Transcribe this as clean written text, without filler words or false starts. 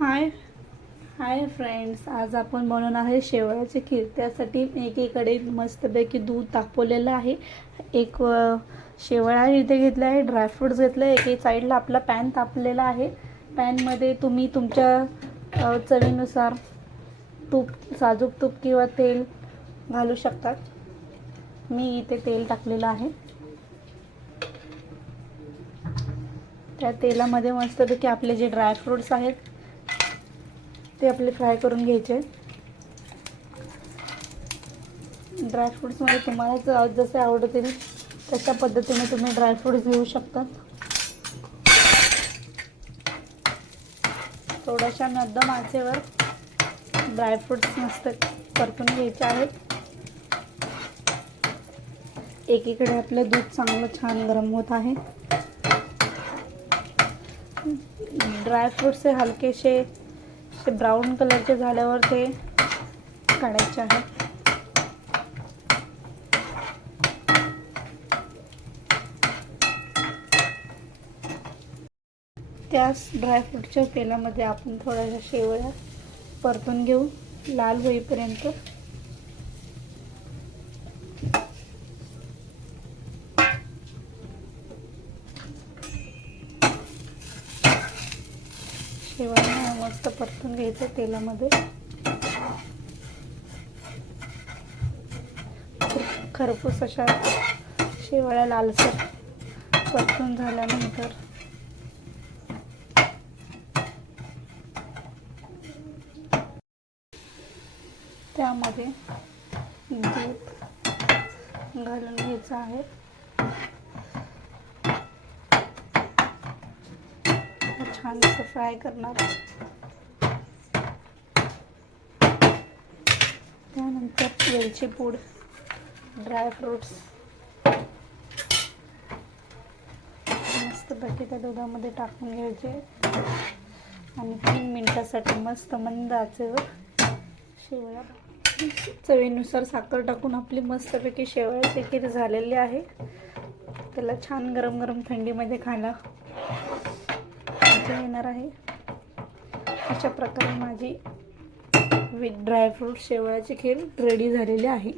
हाय hi friends, आज आपण बनवणार आहे शेवयाची खीर. त्यासाठी एकीकडे मस्तपैकी दूध तापवलेलं आहे. एक शेवया इथे घेतला आहे, ड्रायफ्रूट्स घेतले. एके साईडला आपला पॅन तापलेला आहे. पॅनमध्ये तुम्ही तुमच्या चवीनुसार तूप, साजूक तूप किंवा तेल घालू शकतात. मी इथे तेल टाकलेलं आहे. त्या तेलामध्ये मस्तपैकी आपले जे ड्रायफ्रूट्स आहेत ते आपले फ्राय करून घ्यायचे. ड्रायफ्रूट्समध्ये तुम्हाला जसे आवडतील तशा पद्धतीने तुम्ही ड्रायफ्रूट्स घेऊ शकता. थोड्याशा मध्यम आचेवर ड्रायफ्रूट्स मस्त परतून घ्यायचे आहेत. एकीकडे आपलं दूध चांगलं छान गरम होत आहे. ड्रायफ्रूट्स हलकेसे ब्राऊन कलरचे झाल्यावर ते काढायचे आहे. त्याच ड्रायफ्रूटच्या तेलामध्ये आपण थोड्याशा शेवया परतून घेऊ लाल होईपर्यंत. शेवया मस्त परतून घ्यायचं तेलामध्ये. खरपूस अशा शेवया लालसर परतून झाल्यानंतर त्यामध्ये दूध घालून घ्यायचं आहे. छान असं फ्राय करणार. त्यानंतर वेलची पूड, ड्रायफ्रूट्स मस्तपैकी त्या दुधामध्ये टाकून घ्यायचे आणि 3 मिनिटासाठी मस्त मंद आचेवर शेवया. चवीनुसार साखर टाकून आपली मस्तपैकी शेवयाची खीर झालेली आहे. त्याला छान गरम गरम थंडीमध्ये खायला मजा येणार आहे. अशा प्रकारे माझी विथ ड्रायफ्रूट शेवयाची खीर रेडी झालेली आहे.